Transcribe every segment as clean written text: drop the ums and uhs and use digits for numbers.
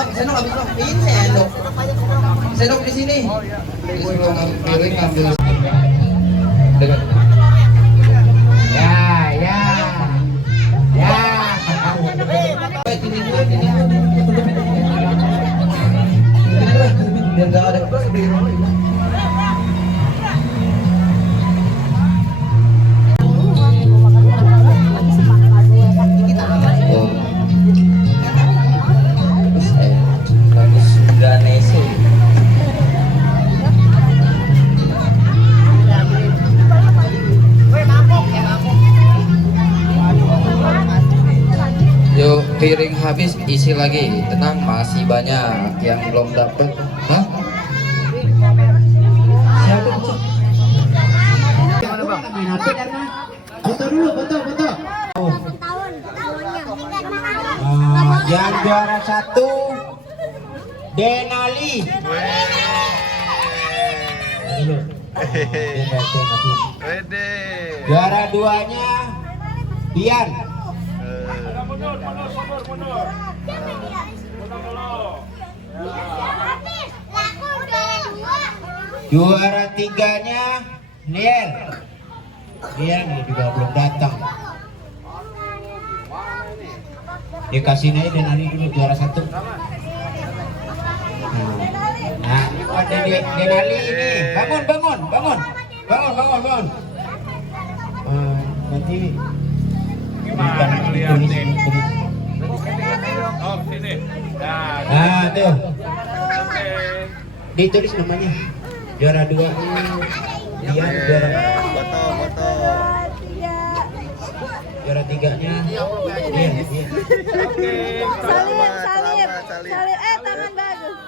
Senok habis bang. Ini senok. Senok di sini. Disuruh piring ngambil. Dekat. Ya, ya. Ya. Ini dulu, ini dulu. Biar nggak ada. Yuk, piring habis isi lagi. Tenang, masih banyak yang belum dapet. Hah? Siapa itu? Gimana bang? Foto dulu, foto. Yang juara 1 Denali. Juara 2-nya Dian. Juara 3-nya Niel. Dia nih juga belum datang. Dikasih aja Denali dulu juara 1. Nah, ada Denali ini. Bangun. Nanti gimana ngeliatnya? Oh, sini. Nah, tuh. Ditulis namanya. Juara 2 dia juara Foto. juara 3-nya dia. Oke, Salib. Tangan bagus.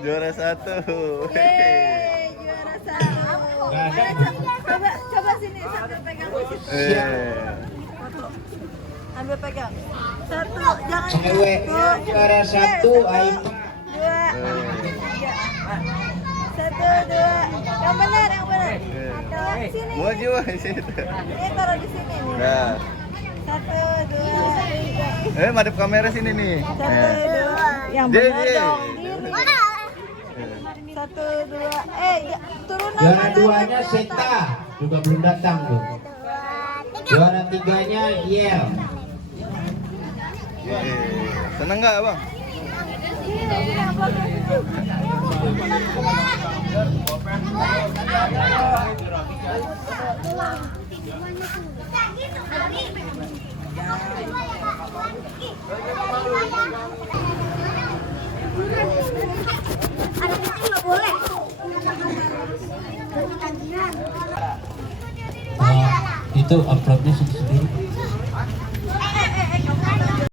Juara 1. Juara 1. Coba sini sambil pegang. Ambil pegang. 1, jangan. Cewek juara 1 Aipa. 1, 2. Yang benar. Sini. Mau juga sini. Ini taruh di sini nih. Nah. 1, 2, 3. Madep kamera sini nih. 1, 2. Yang benar dong. Ini. 1, 2. Turun Juara 2-nya Seta juga belum datang tuh. Juara 3-nya Yel. Seneng nggak bang? Itu uploadnya sendiri.